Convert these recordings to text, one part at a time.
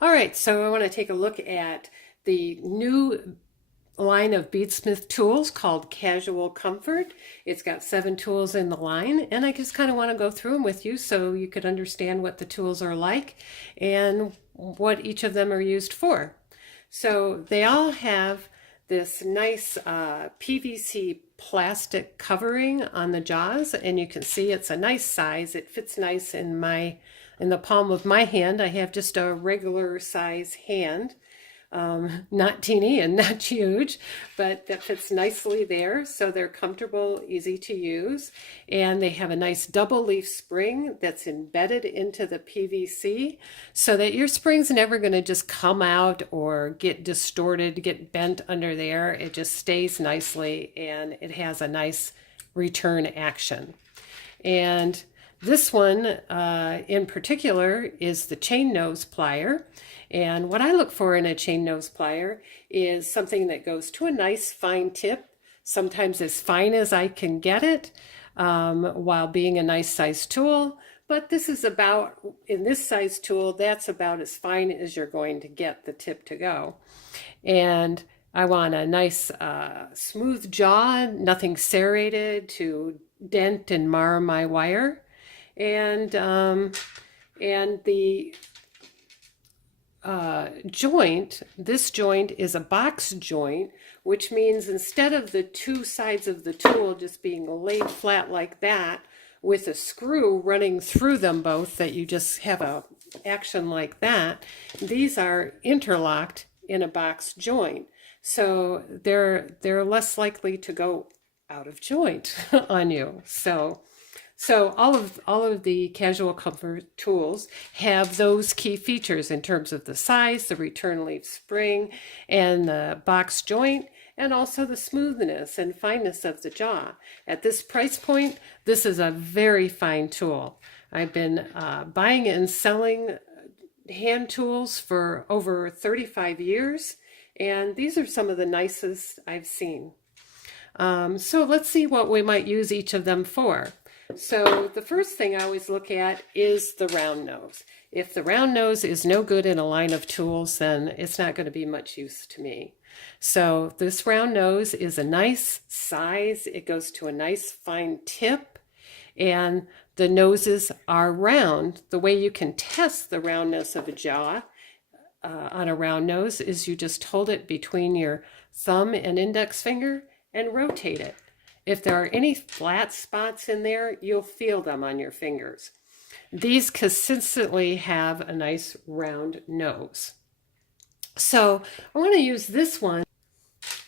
All right, so I want to take a look at the new line of Beadsmith tools called Casual Comfort. It's got 7 tools in the line, and I just kind of want to go through them with you so you could understand what the tools are like and what each of them are used for. So they all have this nice PVC plastic covering on the jaws, and you can see it's a nice size. It fits nice in the palm of my hand. I have just a regular size hand. Not teeny and not huge, but that fits nicely there. So they're comfortable, easy to use, and they have a nice double leaf spring that's embedded into the PVC so that your spring's never going to just come out or get distorted, get bent under there. It just stays nicely, and it has a nice return action. And this one in particular is the chain nose plier. And what I look for in a chain nose plier is something that goes to a nice fine tip, sometimes as fine as I can get it, while being a nice size tool. But this is about, in this size tool, that's about as fine as you're going to get the tip to go. And I want a nice smooth jaw, nothing serrated to dent and mar my wire. And the joint, this joint is a box joint, which means instead of the 2 sides of the tool just being laid flat like that with a screw running through them both, that you just have a action like that, these are interlocked in a box joint. So they're less likely to go out of joint on you. So all of the Casual Comfort tools have those key features in terms of the size, the return leaf spring, and the box joint, and also the smoothness and fineness of the jaw. At this price point, this is a very fine tool. I've been buying and selling hand tools for over 35 years, and these are some of the nicest I've seen. So let's see what we might use each of them for. So the first thing I always look at is the round nose. If the round nose is no good in a line of tools, then it's not going to be much use to me. So this round nose is a nice size. It goes to a nice fine tip, and the noses are round. The way you can test the roundness of a jaw on a round nose is you just hold it between your thumb and index finger and rotate it. If there are any flat spots in there, you'll feel them on your fingers. These consistently have a nice round nose. So I want to use this one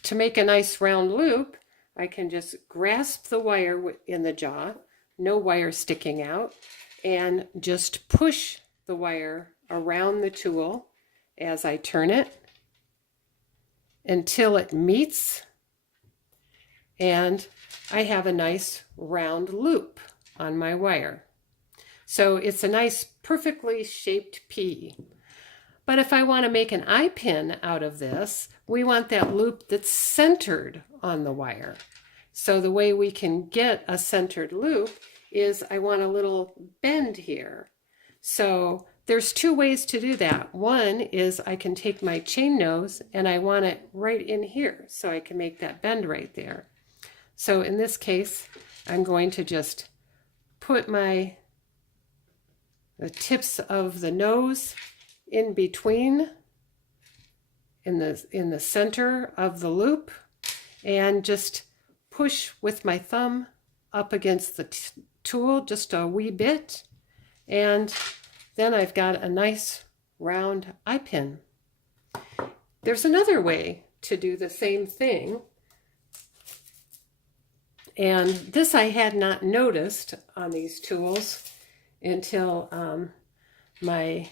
to make a nice round loop. I can just grasp the wire in the jaw, no wire sticking out, and just push the wire around the tool as I turn it until it meets, and I have a nice round loop on my wire. So it's a nice perfectly shaped P. But if I want to make an eye pin out of this, we want that loop that's centered on the wire. So the way we can get a centered loop is I want a little bend here. So there's 2 ways to do that. One is I can take my chain nose and I want it right in here so I can make that bend right there. So in this case, I'm going to just put the tips of the nose in between, in the center of the loop, and just push with my thumb up against the tool just a wee bit, and then I've got a nice round eye pin. There's another way to do the same thing. And this I had not noticed on these tools until my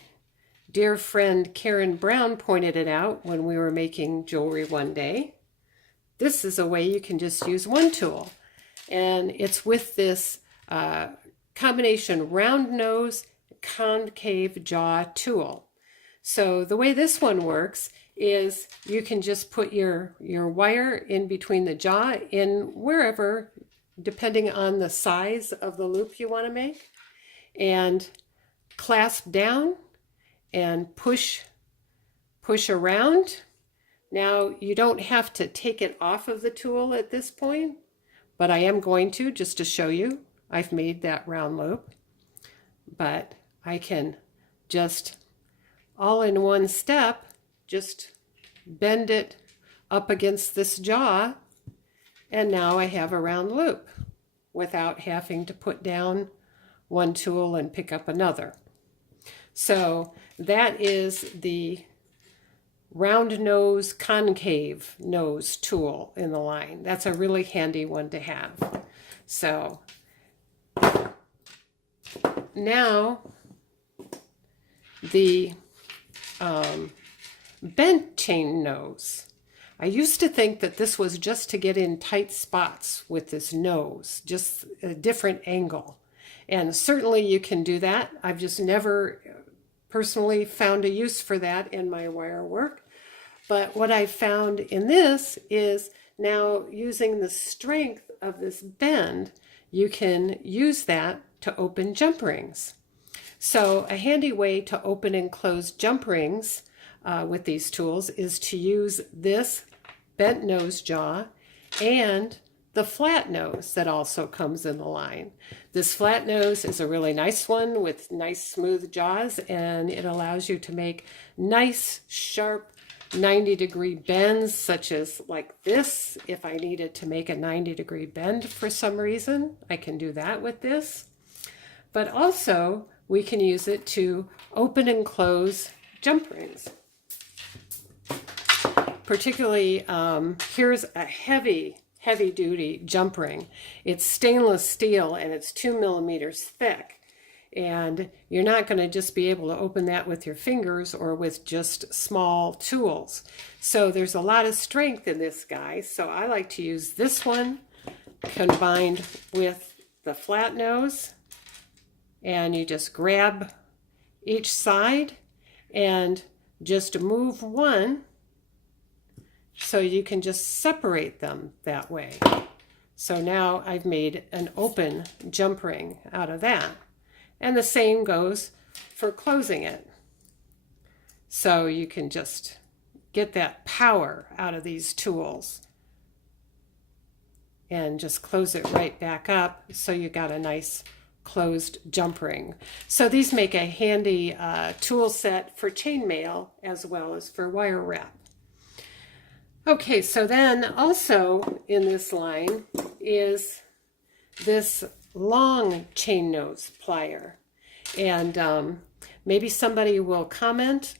dear friend Karen Brown pointed it out when we were making jewelry one day. This is a way you can just use one tool, and it's with this combination round nose concave jaw tool. So the way this one works is you can just put your wire in between the jaw in wherever, depending on the size of the loop you want to make, and clasp down and push around. Now you don't have to take it off of the tool at this point, but I am going to, just to show you. I've made that round loop, but I can just all in one step just bend it up against this jaw, and now I have a round loop without having to put down one tool and pick up another. So that is the round nose, concave nose tool in the line. That's a really handy one to have. So now the bent chain nose. I used to think that this was just to get in tight spots with this nose, just a different angle. And certainly you can do that. I've just never personally found a use for that in my wire work. But what I found in this is now using the strength of this bend, you can use that to open jump rings. So a handy way to open and close jump rings with these tools is to use this bent nose jaw and the flat nose that also comes in the line. This flat nose is a really nice one with nice smooth jaws, and it allows you to make nice sharp 90-degree bends, such as like this. If I needed to make a 90-degree bend for some reason, I can do that with this. But also we can use it to open and close jump rings. Particularly, here's a heavy-duty jump ring. It's stainless steel and it's 2 millimeters thick. And you're not going to just be able to open that with your fingers or with just small tools. So there's a lot of strength in this guy. So I like to use this one combined with the flat nose. And you just grab each side and just move one so you can just separate them that way. So now I've made an open jump ring out of that. And the same goes for closing it. So you can just get that power out of these tools and just close it right back up so you got a nice closed jump ring. So these make a handy tool set for chainmail as well as for wire wrap. Okay, so then also in this line is this long chain nose plier. And maybe somebody will comment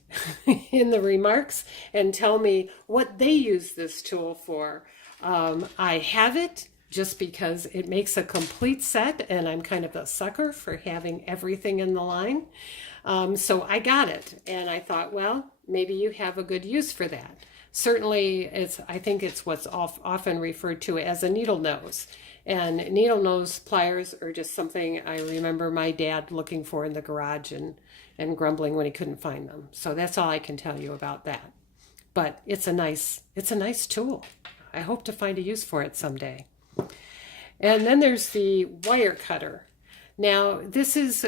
in the remarks and tell me what they use this tool for. I have it just because it makes a complete set, and I'm kind of a sucker for having everything in the line. So I got it, and I thought, well, maybe you have a good use for that. Certainly, I think it's what's often referred to as a needle nose. And needle nose pliers are just something I remember my dad looking for in the garage and grumbling when he couldn't find them. So that's all I can tell you about that. But it's a nice tool. I hope to find a use for it someday. And then there's the wire cutter. Now, this is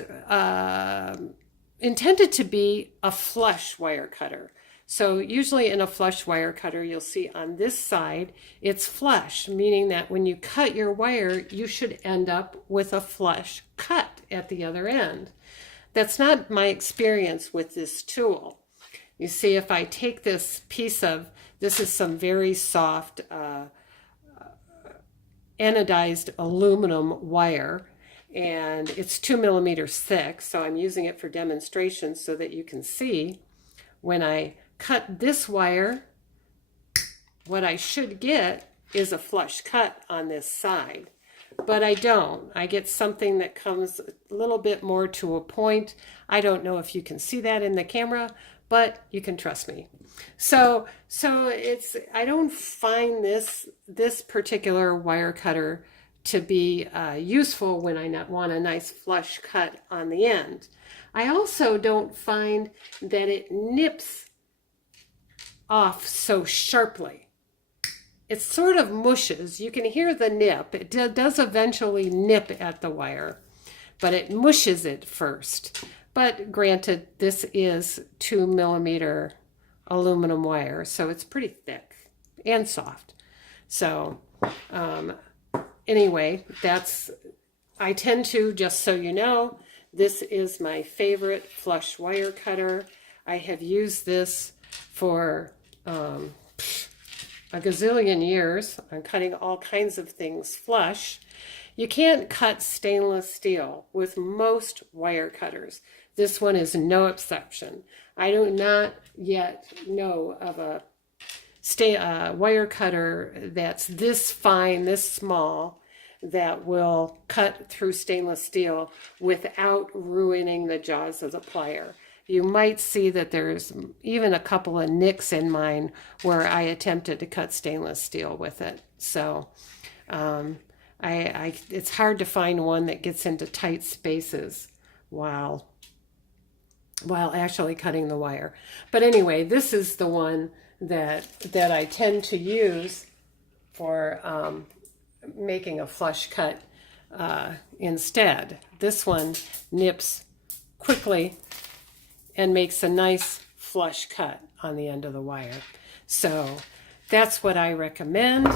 intended to be a flush wire cutter. So usually in a flush wire cutter, you'll see on this side, it's flush, meaning that when you cut your wire, you should end up with a flush cut at the other end. That's not my experience with this tool. You see, if I take this piece of, this is some very soft anodized aluminum wire, and it's 2 millimeters thick, so I'm using it for demonstration so that you can see when I cut this wire, what I should get is a flush cut on this side. But I don't. I get something that comes a little bit more to a point. I don't know if you can see that in the camera, but you can trust me. So I don't find this particular wire cutter to be useful when I want a nice flush cut on the end. I also don't find that it nips off so sharply. It sort of mushes. You can hear the nip. It does eventually nip at the wire, but it mushes it first. But granted, this is 2mm aluminum wire, so it's pretty thick and soft. So anyway, I tend to, just so you know, this is my favorite flush wire cutter. I have used this for a gazillion years. I'm cutting all kinds of things flush. You can't cut stainless steel with most wire cutters. This one is no exception. I do not yet know of a wire cutter that's this fine, this small, that will cut through stainless steel without ruining the jaws of the plier. You might see that there's even a couple of nicks in mine where I attempted to cut stainless steel with it. So it's hard to find one that gets into tight spaces while actually cutting the wire. But anyway, this is the one that I tend to use for making a flush cut instead. This one nips quickly and makes a nice flush cut on the end of the wire. So that's what I recommend.